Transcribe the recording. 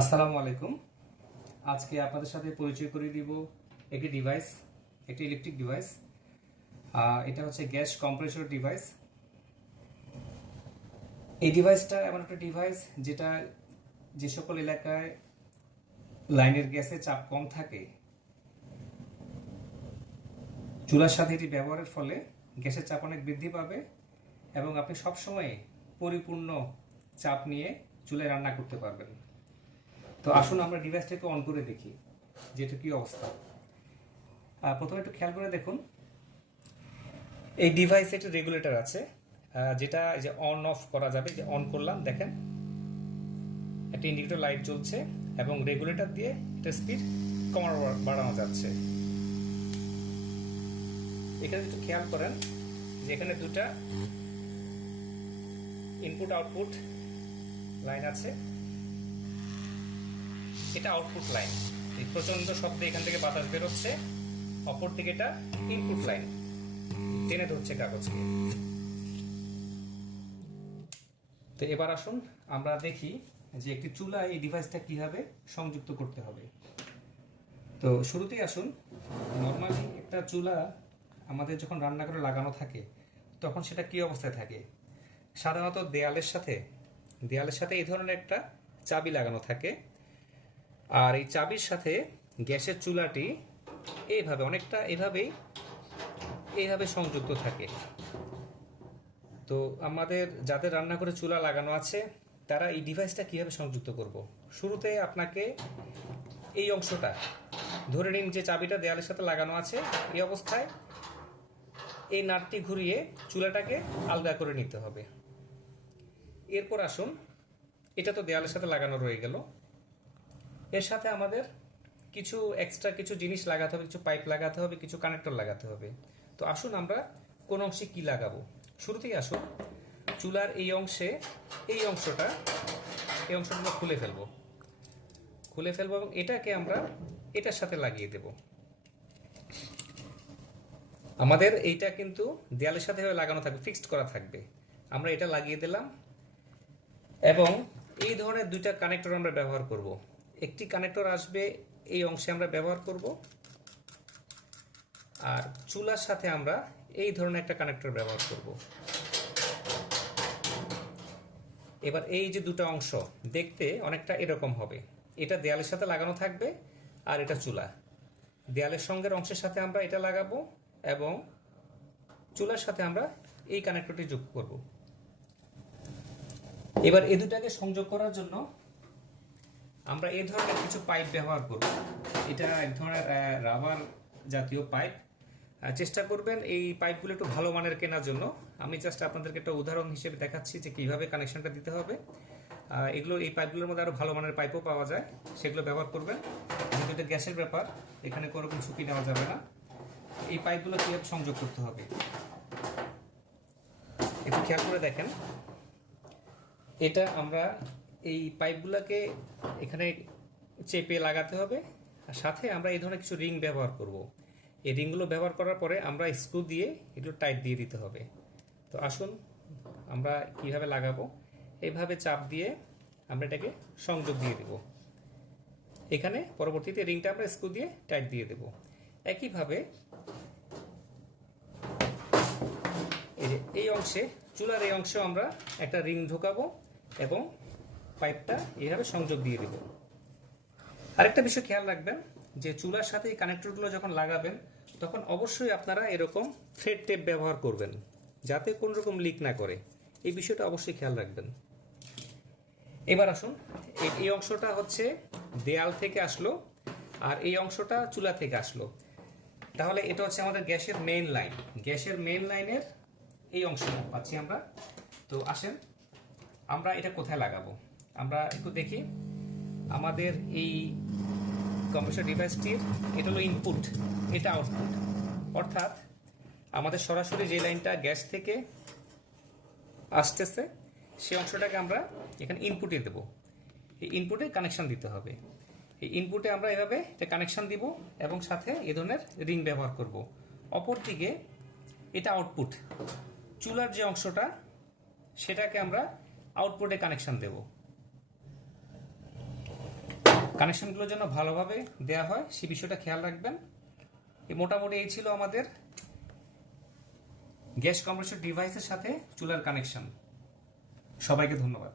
আসসালামু আলাইকুম। আজকে আপনাদের সাথে পরিচয় করে দিব একটি ডিভাইস একটি ইলেকট্রিক ডিভাইস এটা হচ্ছে গ্যাস কম্প্রেসর ডিভাইস এই ডিভাইসটা এমন একটা ডিভাইস যেটা যে সকল এলাকায় লাইনের গ্যাসে চাপ কম থাকে, চুলার সাথে এটি ব্যবহারের ফলে গ্যাসের চাপ অনেক বৃদ্ধি পাবে এবং আপনি সবসময় পরিপূর্ণ চাপ নিয়ে চুলায় রান্না করতে পারবেন। তো আসুন আমরা ডিভাইসটাকে অন করে দেখি যে এটা কি অবস্থা। প্রথমে একটু খেয়াল করে দেখুন। এই ডিভাইসে একটা রেগুলেটর আছে যেটা যে অন অফ করা যাবে, যে অন করলাম, দেখেন। একটা ইন্ডিকেটর লাইট জ্বলছে এবং রেগুলেটর দিয়ে এটা স্পিড কমানো বাড়ানো যাচ্ছে। এখানে একটু খেয়াল করেন যে এখানে দুটা ইনপুট আউটপুট লাইন আছে। এটা আউটপুট লাইন এই প্রচণ্ড শব্দে এখান থেকে বাতাস বেরোচ্ছে, অপর দিকে এটা ইনপুট লাইন টেনে ধরছে কাগজকে। তো এবার আসুন, আমরা দেখি যে একটি চুলা এই ডিভাইসটা কীভাবে সংযুক্ত করতে হবে। তো শুরুতেই আসুন নর্মালি একটা চুলা আমাদের যখন রান্না করে লাগানো থাকে, তখন সেটা কি অবস্থায় থাকে? সাধারণত দেয়ালের সাথে দেয়ালের সাথে এই ধরনের একটা চাবি লাগানো থাকে। আর এই চাবির সাথে গ্যাসের চুলাটি এইভাবে অনেকটা এভাবেই, এইভাবে সংযুক্ত থাকে। তো আমাদের যাদের রান্না করে চুলা লাগানো আছে, তারা এই ডিভাইসটা কীভাবে সংযুক্ত করব? শুরুতে আপনাকে এই অংশটা ধরে নিন যে চাবিটা দেয়ালের সাথে লাগানো আছে, এই অবস্থায় এই নাটটি ঘুরিয়ে চুলাটাকে আলগা করে নিতে হবে। এরপর আসুন, এটা তো দেয়ালের সাথে লাগানো রয়ে গেল। এর সাথে আমাদের কিছু এক্সট্রা কিছু জিনিস লাগাতে হবে, কিছু পাইপ লাগাতে হবে, কিছু কানেক্টর লাগাতে হবে। তো আসুন আমরা কোন অংশে কি লাগাবো? শুরুতেই আসুন, চুলার এই অংশে, এই অংশটা এই অংশটা আমরা খুলে ফেলব। খুলে ফেলব এবং এটাকে আমরা এটার সাথে লাগিয়ে দেব। আমাদের এইটা কিন্তু দেয়ালের সাথে লাগানো থাকবে ফিক্সড করা থাকবে। আমরা এটা লাগিয়ে দিলাম এবং এই ধরনের দুইটা কানেক্টর আমরা ব্যবহার করব। একটি কানেক্টর আসবে, এই অংশে আমরা ব্যবহার করব। আর চুলার সাথে আমরা এই ধরনের একটা কানেক্টর ব্যবহার করব। এবার এই যে দুটো অংশ, দেখতে অনেকটা এরকম হবে। এটা দেয়ালের সাথে লাগানো থাকবে আর এটা চুলা। দেয়ালের সঙ্গের অংশের সাথে আমরা এটা লাগাবো এবং চুলার সাথে আমরা এই কানেক্টরটি যোগ করব। এবার এই দুটাকে সংযোগ করার জন্য আমরা এই ধরনের কিছু পাইপ ব্যবহার করব। এটা এক ধরনের রাবার জাতীয় পাইপ চেষ্টা করবেন এই পাইপগুলো একটু ভালো মানের কেনার জন্য। আমি জাস্ট আপনাদেরকে একটা উদাহরণ হিসেবে দেখাচ্ছি যে কীভাবে কানেকশনটা দিতে হবে। এগুলো, এই পাইপগুলোর মধ্যে আরও ভালো মানের পাইপও পাওয়া যায়। সেগুলো ব্যবহার করবেন। যেহেতু এটা গ্যাসের ব্যাপার, এখানে কোনো রকম ঝুঁকি নেওয়া যাবে না। এই পাইপগুলো কীভাবে সংযোগ করতে হবে? একটু খেয়াল করে দেখেন। এটা আমরা এই পাইপগুলোকে এখানে চেপে লাগাতে হবে। আর সাথে আমরা এই ধরনের কিছু রিং ব্যবহার করব। এই রিংগুলো ব্যবহার করার পরে আমরা স্ক্রু দিয়ে এগুলো টাইট দিয়ে দিতে হবে। তো আসুন, আমরা কীভাবে লাগাবো? এইভাবে চাপ দিয়ে আমরা এটাকে সংযোগ দিয়ে দেব। এখানে পরবর্তীতে রিংটা আমরা স্ক্রু দিয়ে টাইট দিয়ে দেব। একইভাবে এই অংশে, চুলার এই অংশে আমরা একটা রিং ঢোকাবো এবং পাইপটা এইভাবে সংযোগ দিয়ে দেব। আরেকটা বিষয় খেয়াল রাখবেন, যে চুলার সাথে এই কানেক্টরগুলো যখন লাগাবেন, তখন অবশ্যই আপনারা এরকম থ্রেড টেপ ব্যবহার করবেন, যাতে কোনো রকম লিক না করে। এই বিষয়টা অবশ্যই খেয়াল রাখবেন। এবার আসুন এই- অংশটা হচ্ছে দেয়াল থেকে আসলো, আর এই অংশটা চুলা থেকে আসলো। তাহলে এটা হচ্ছে আমাদের গ্যাসের মেইন লাইন গ্যাসের মেইন লাইনের এই অংশটা পাচ্ছি আমরা। তো আসেন, আমরা এটা কোথায় লাগাবো? আমরা একটু দেখি। আমাদের এই কম্পিউটার ডিভাইসটির এটা হলো ইনপুট এটা আউটপুট অর্থাৎ আমাদের সরাসরি যে লাইনটা গ্যাস থেকে আসতেছে সেই অংশটাকে আমরা এখানে ইনপুটে দেব। এই ইনপুটে কানেকশন দিতে হবে। এই ইনপুটে আমরা এভাবে একটা কানেকশন দিব এবং সাথে এ ধরনের রিং ব্যবহার করব। অপরদিকে এটা আউটপুট চুলার যে অংশটা, সেটাকে আমরা আউটপুটে কানেকশন দেব। কানেকশনগুলো যেন ভালোভাবে দেওয়া হয়, সে বিষয়টা খেয়াল রাখবেন। এই মোটামুটি এই ছিল আমাদের গ্যাস কম্প্রেসর ডিভাইসের সাথে চুলার কানেকশন। সবাইকে ধন্যবাদ।